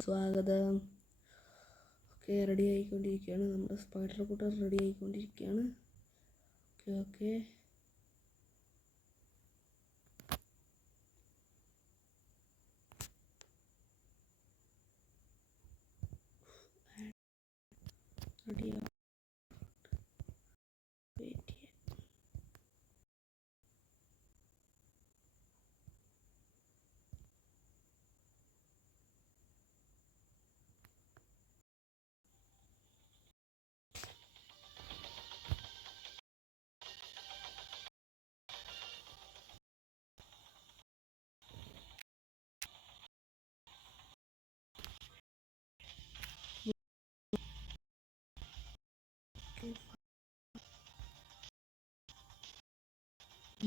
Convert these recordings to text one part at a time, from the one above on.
സ്വാഗതം. Okay, ready ആയിക്കൊണ്ടിരിക്കുകയാണ്. നമ്മുടെ സ്പൈഡർ കൂട്ടർ റെഡി ആയിക്കൊണ്ടിരിക്കുകയാണ്. ഓക്കെ റെഡി ആവും.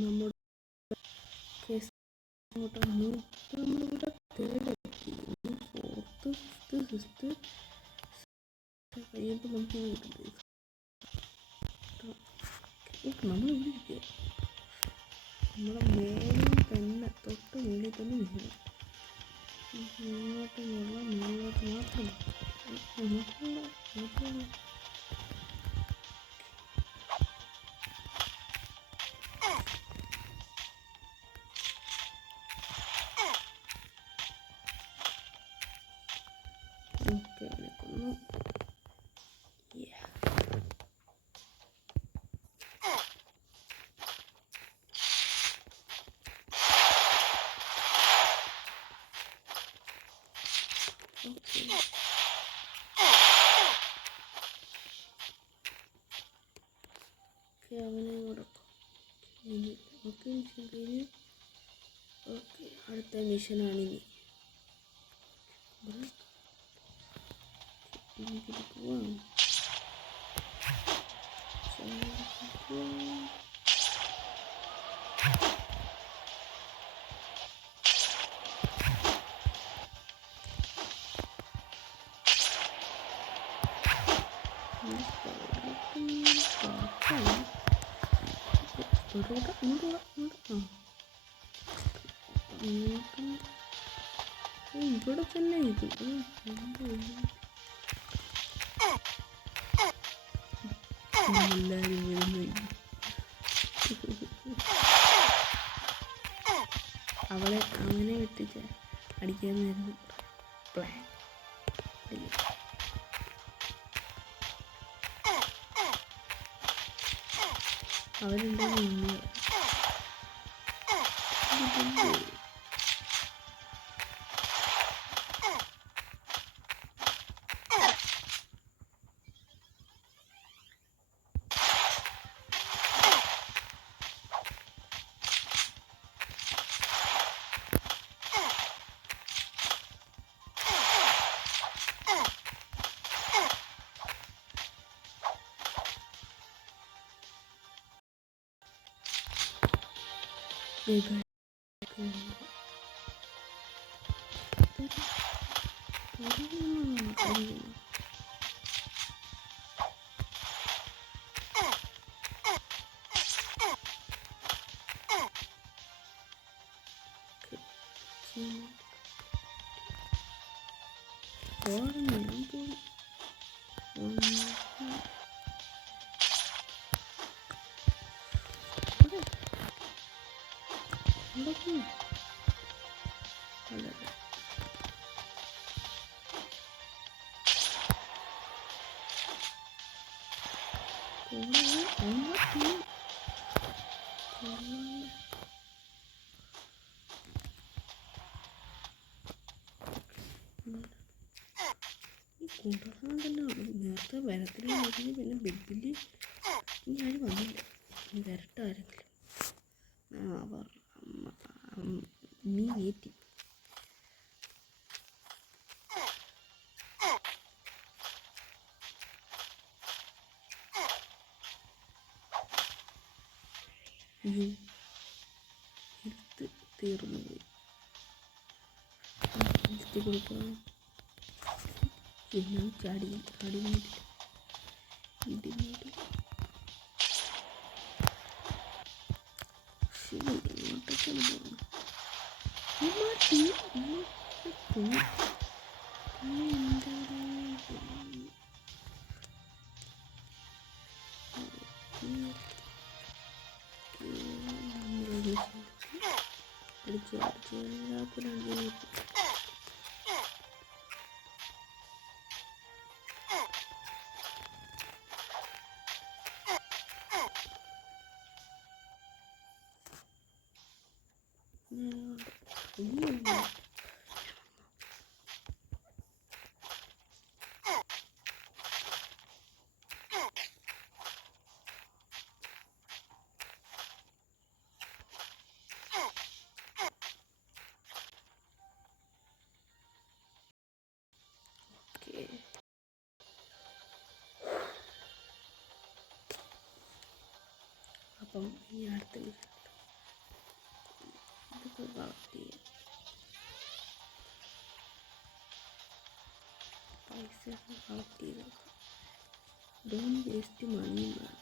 നമ്മുടെ കേസ് നമ്മളിവിടെ തേർഡെത്തി. ഫോർത്ത്, ഫിഫ്ത്ത്, സിക്സ്ത്ത് കഴിയുമ്പോൾ നമുക്ക് നമ്മളിവിടെ ഇരിക്കുക. നമ്മുടെ മേളിൽ തന്നെ തൊട്ട് മുകളിൽ തന്നെ വീഴണം. മുന്നോട്ട് മുകളിലോട്ട് മാത്രം നോക്കില്ല. ഓക്കെ, എനിക്കൊന്ന് അവനെ കൊടുക്കും. ഓക്കെ, മിഷൻ കഴിഞ്ഞ്. ഓക്കെ, അടുത്ത മിഷനാണിനി. നമുക്കിത് പോവാം. ഇവിടെ തന്നെ ഇത് എല്ലാവരും വരുന്നു. അവനെ വെട്ടിച്ച് അടിക്കാമെന്നായിരുന്നു പ്ലാൻ. അവരുണ്ടെങ്കിൽ കൊണ്ടുവരാൻ തന്നെ നേരത്തെ വരത്തിൽ നോക്കി. പിന്നെ ബെഡിൽ ഇനി ആരും വന്നില്ല. ഇനി വരട്ടെ ആരെങ്കിലും. നീ ഏറ്റി എടുത്ത് തീർന്നു പോയി. എടുത്ത് കൊടുക്കണം. ഞാൻ ചാടി വന്നിട്ടില്ല. ഇങ്ങോട്ടൊക്കെ പോകണം. അപ്പം ഇനി അടുത്ത ഇതൊക്കെ കളക്ട് ചെയ്യാം. പൈസയൊക്കെ കളക്ട് ചെയ്ത് നോക്കാം. ഡോണ്ട് വേസ്റ്റ് മണി എന്നാണ്.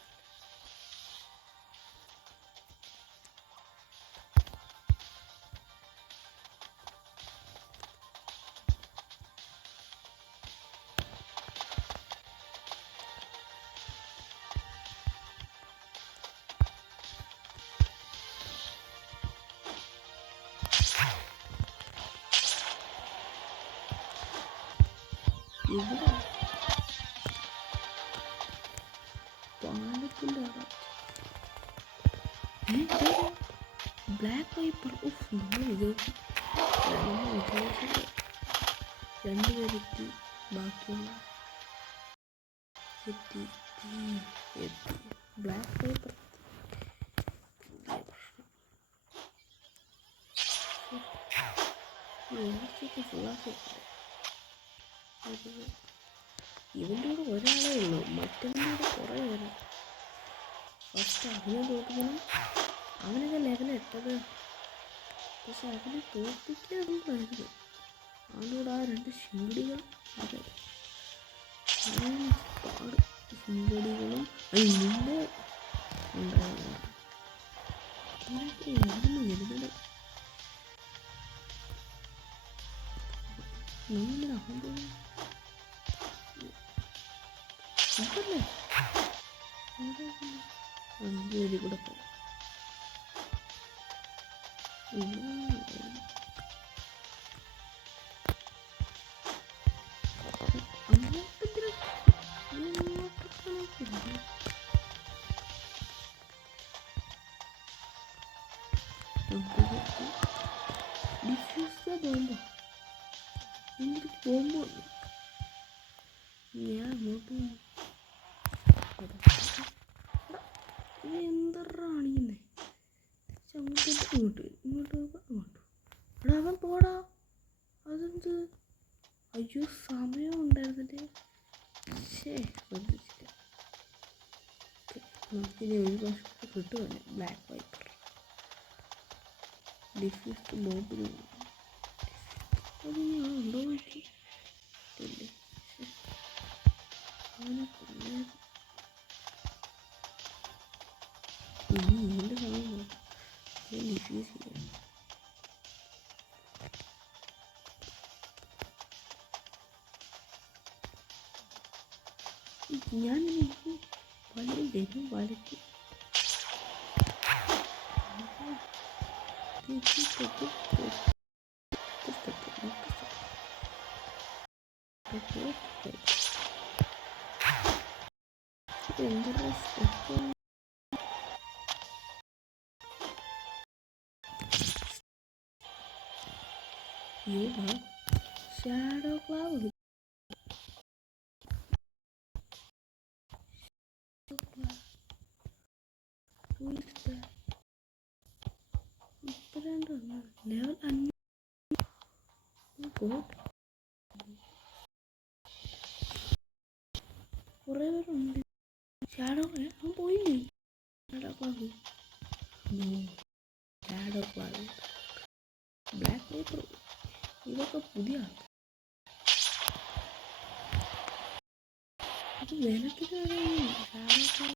ഇവിടെ പാലത്തിൻ്റെ ബ്ലാക്ക് വൈപ്പർ. നമ്മൾ വിചാരിച്ചത് രണ്ടുപേരെത്തി, ബാക്കിയുള്ള എത്തി. ബ്ലാക്ക് വൈപ്പർ ഫുള്ളാക്കി. ഇവൻ്റെ കൂടെ ഒരാളേ ഉള്ളൂ, മറ്റവൻ്റെ കൂടെ കുറേ പേരാണ്. ഫസ്റ്റ് അവനെ തോൽപ്പിക്കണം. അവനൊക്കെ ലെവൽ 8, പക്ഷെ അവനെ തോൽപ്പിക്കാറുണ്ടായിരുന്നു. അവനോട് ആ 2 ശിങ്കുടികൾ, അതെ അവന് പാട് ശിങ്കുടികളും നിന്നെ ഉണ്ടായിരുന്നു. വരുന്നത് നീല അഹന്തല്ലേ ജോലി കൂടെ പോകും. ഡിഫ്യൂസ് ബോംബോ, എന്തൊരു ബോംബോ. ഞാൻ അങ്ങോട്ട് എന്തറാണിക്കുന്നേ. ഇങ്ങോട്ട് എടാ അവൻ പോടാ. അതെന്ത്? അയ്യോ സമയം ഉണ്ടായിരുന്നില്ലേ. ശ്രദ്ധിച്ചില്ല. നമുക്കിനി ഒരു വർഷം കിട്ടുമല്ലേ ബ്ലാക്ക് വൈപ്പർ. ഡിഫ്യൂസ്ഡ് ബോംബിന് അത് ഞാൻ ഉണ്ടോ നോക്കി ഇല്ലേ. അവനെ കൊല്ലാൻ ഇനി ഇതിൻ്റെ സമയം നോക്കാം. ഞാൻ ഡിഫ്യൂസ് ചെയ്യാം. ഞാൻ വരും വലയ്ക്ക് ഷാഡോ ക്ലൗഡ്. ലെവൽ 5 കുറേ പേരുണ്ട്. ഷാഡോ അവൻ പോയില്ലേ. Shadow cloud, shadow cloud, black paper, ഇതൊക്കെ പുതിയ ആൾക്ക്. അത് വിലക്കിലാണ് ഷാഡോ ക്ലൗഡ്.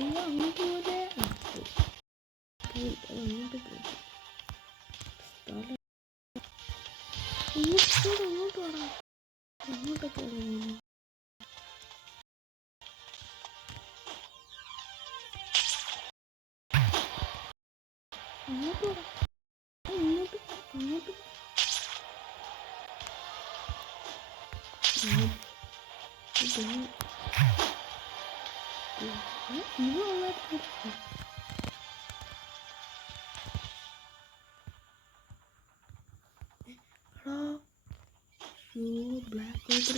അങ്ങോട്ട് പോലെ അങ്ങോട്ട് പോകും അങ്ങോട്ട് വേണം അങ്ങോട്ടൊക്കെ അങ്ങോട്ട് വേണം അങ്ങോട്ട് അങ്ങോട്ട് ബ്ലാക്ക് പേപ്പർ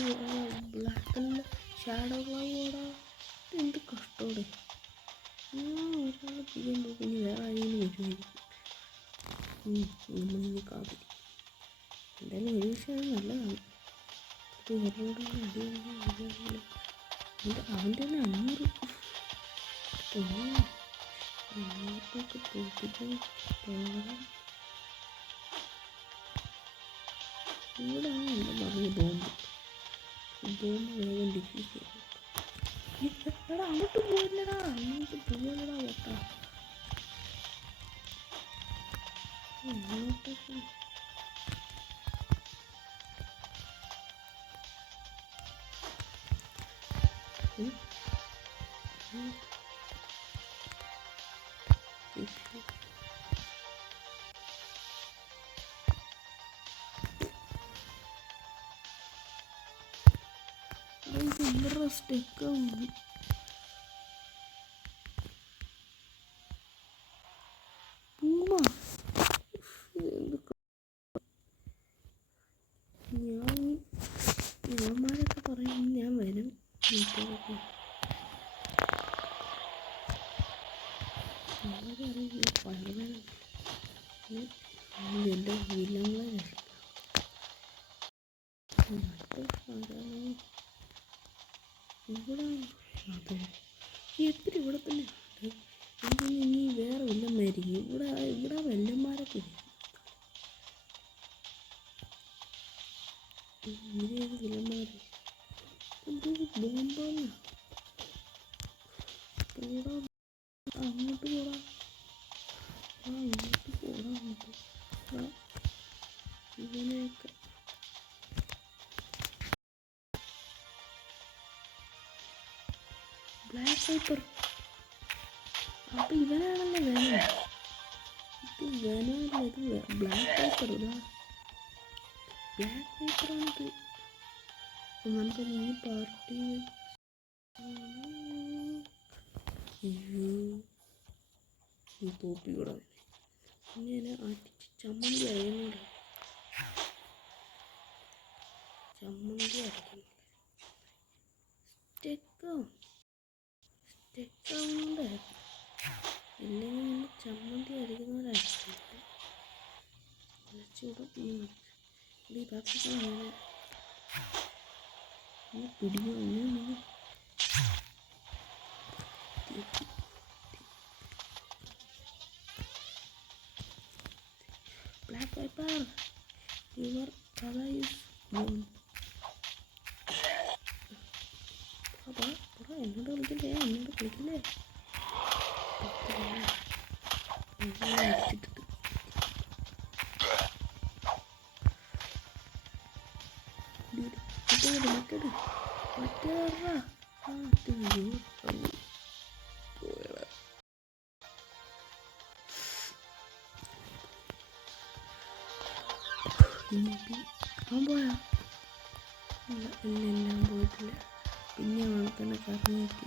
ബ്ലാക്കല്ല ഷാഡോ ക്ലൗഡാ എന്ത് കഷ്ടോടെ ഒരാൾ ചെയ്യുമ്പോൾ പിന്നെ വേറെ ആരെങ്കിലും വരുമായിരിക്കും നമ്മളിനി കാത്തിരി എന്തായാലും ഒരു വിഷയം നല്ലതാണ് ഇത് ഇവരോട് അടിയൊന്നും അവൻ്റെ തന്നെ 500 അങ്ങോട്ടൊക്കെ തോപ്പിക്കാൻ പോകണം ഇവിടെയാണ് എൻ്റെ പറഞ്ഞ് ബോംബ് വേഗം ഡിഫ്യൂസ് ചെയ്യാം എടാ അങ്ങോട്ട് പോയില്ലടാ കേട്ടാ അങ്ങോട്ടൊക്കെ സ്റ്റെക്കാവും പൂമ ഞാൻ യുവന്മാരൊക്കെ പറയും ഞാൻ വരും മറ്റേതൊക്കെ അറിയില്ല പഴവേണം എൻ്റെ വില്ലങ്ങളെ ഇവിടെ അതെ എത്തിരി ഇവിടെ തന്നെ ഉണ്ട് ഇനി വേറെ വില്ലന്മാരിക്കും ഇവിടെ വല്ലന്മാരൊക്കെ ഇവരേത് വില്ലന്മാർ എന്തൊരു ബോംബാണ് പോടാ അങ്ങോട്ട് പോടാ ഇങ്ങോട്ട് പോടാ അങ്ങോട്ട് ഇവനെയൊക്കെ ബ്ലാക്ക് പേപ്പർ അപ്പം ഇവനാണല്ലോ ഇത് വേനല്ല ഇത് ബ്ലാക്ക് പേപ്പർ ഇതാ ബ്ലാക്ക് പേപ്പറാണിത് നമുക്ക് ഈ പാർട്ടി ഈ തോപ്പി കൂടെ ഇങ്ങനെ അടിച്ച് ചമ്മന്തി അരയണോടെ സ്റ്റെക്കാവുന്നുണ്ട് ഇല്ലെങ്കിൽ നമ്മൾ ചമ്മന്തി അരയ്ക്കുന്നവരടിച്ചിട്ട് അരച്ചുകൂടെ ഈ ബാക്കിയൊക്കെ അങ്ങനെ പിടിയോ അങ്ങനെ black paper your colour is brown എന്നോട് കളിക്കില്ലേ അടിച്ചിട്ടിട്ട് മറ്റേടാ പോയടാ അവൻ പോയാ എല്ലാം പോയിട്ടില്ല പിന്നെ അവനെ തന്നെ കറങ്ങിയിട്ട്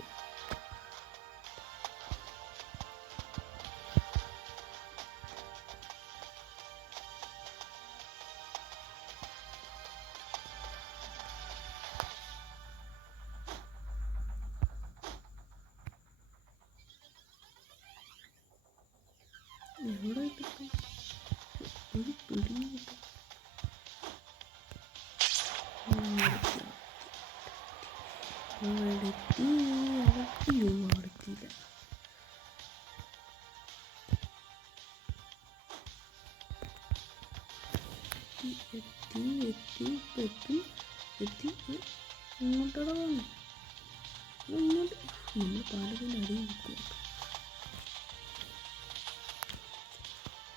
എവിടെ കിട്ടും ഒരു പിടിയും കിട്ടും അവിടെത്തില്ല എത്തി എത്തി ഇങ്ങോട്ടോടെ വന്നു ഇങ്ങോട്ട് നമ്മൾ പാലത്തിൻ്റെ അടിയിൽ നിൽക്കുക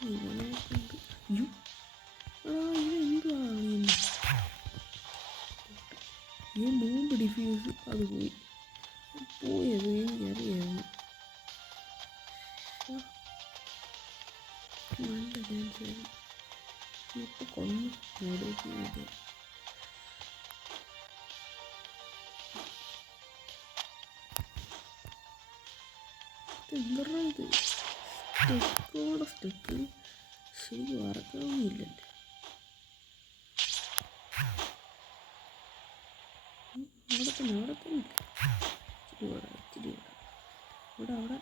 ഇവനെ കൊണ്ട് ഇതെന്തുവാണ് ഈ ബോംബ് ഡിഫ്യൂസ് അത് പോയത് എനിക്കറിയാം നല്ല ചാൻസ് ഇപ്പോൾ കൊന്നു ഓടിക്കുന്നത് എന്താ ഇത് സ്റ്റെക്ക് ശരിക്കും വറക്കണമെന്നില്ലല്ലോ അവിടെ തന്നെ ഇച്ചിരി അവിടാണ്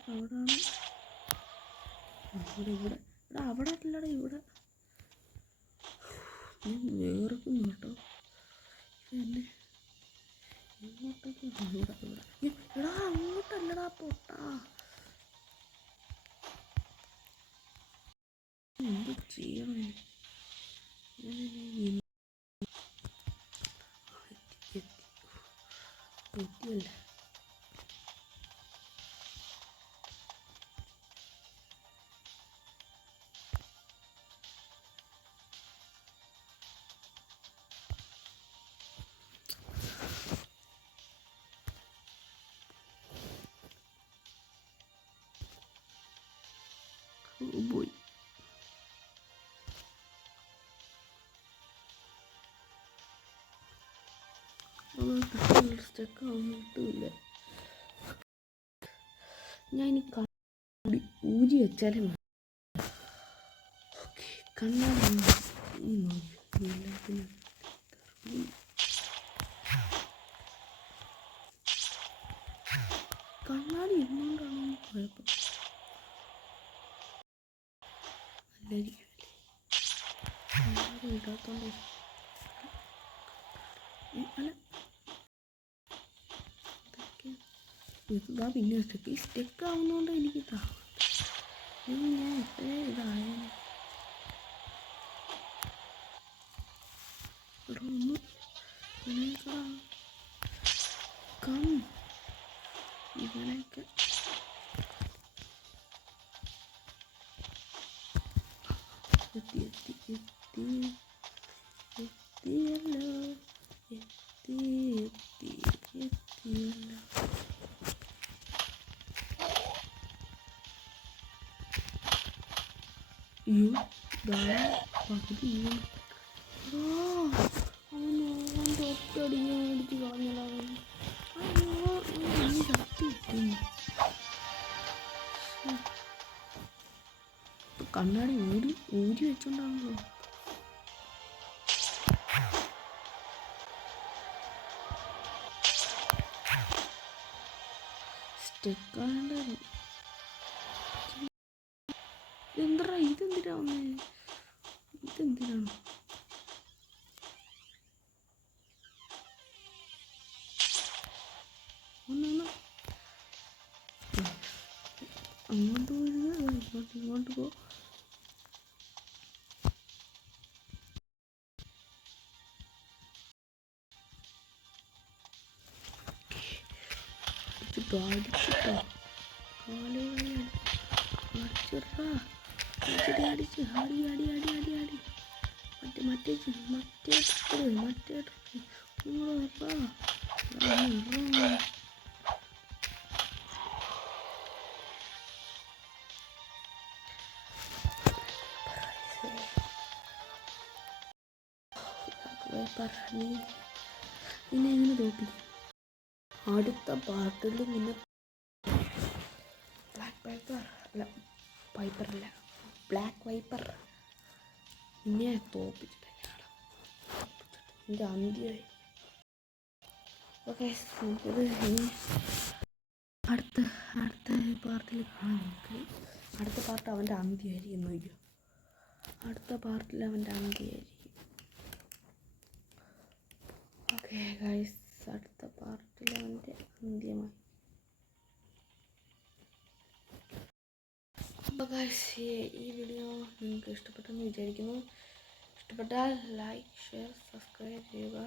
ഇവിടെ അവിടെ അല്ലടാ ഇവിടെ ഞാൻ വേർക്കുന്നു കേട്ടോ എന്നെ ഇങ്ങോട്ടൊക്കെ എടാ അങ്ങോട്ടല്ലടാ പൊട്ടാ എന്ത് ചെയ്യണം എത്തിയല്ലേ പോയി സ്റ്റക്ക് ആവുന്നില്ല ഞാൻ ഇനി കണ്ണാടി ഊരി വെച്ചാലേ ഓക്കെ കണ്ണാടി എല്ലാത്തിനും കണ്ണാടി ഇരുന്നുകൊണ്ടാണ് കുഴപ്പം നല്ലായിരിക്കും കണ്ണാടി ഇടാത്തോണ്ട് അല്ല ഇതാ പിന്നെ സ്റ്റെക്ക് ആവുന്നതുകൊണ്ട് എനിക്ക് ഞാൻ ഇത്രേ ഇതായാലും ഒന്ന് ഇവനേക്കടാ കം ഇവനൊക്കെ എത്തിയല്ലോ എത്തിയല്ലോ പകുതി അവൻ്റെ ഒറ്റയടിക്ക് അടിച്ച് കളഞ്ഞല്ലോ ശക്തി കിട്ടുന്നു കണ്ണാടി ഊരി വെച്ചോണ്ടാണല്ലോ സ്റ്റെക്കാണ്ടായിരുന്നു എന്താ ഇതെന്തിനാണ് ഒന്ന് അങ്ങോട്ട് പോയിരുന്നത് ഇങ്ങോട്ട് പോ അടിച്ചിട്ടോ കാലുകളെ അടിച്ചിട്ടാ അടിച്ച് അടി മറ്റേ പിന്നെ എങ്ങനെ തോപ്പിക്കും അടുത്ത പാർട്ടിൽ പിന്നെ ബ്ലാക്ക് വൈപ്പർ പിന്നെ തോപ്പിച്ചിട്ട് എൻ്റെ അന്ത്യമായി ഓക്കെ നമുക്കിത് ഇനി അടുത്ത പാർട്ടിൽ കാണാം നമുക്ക് അടുത്ത പാർട്ട് അവൻ്റെ അന്ത്യമായിരിക്കും നോക്കിയോ അടുത്ത പാർട്ടിൽ അവൻ്റെ അന്ത്യമായിരിക്കും ഓക്കെ ഗൈസ് അടുത്ത പാർട്ടിൽ അവൻ്റെ അന്ത്യമായി അപ്പോൾ ഗൈസ് ഈ വീഡിയോ നിങ്ങൾക്ക് ഇഷ്ടപ്പെട്ടെന്ന് വിചാരിക്കുന്നു ഇഷ്ടപ്പെട്ടാൽ ലൈക്ക് ഷെയർ സബ്സ്ക്രൈബ് ചെയ്യുക.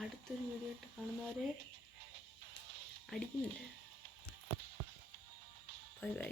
അടുത്തൊരു വീഡിയോ ആയിട്ട് കാണുന്നവരെ അടിക്കുന്നില്ല. Bye bye.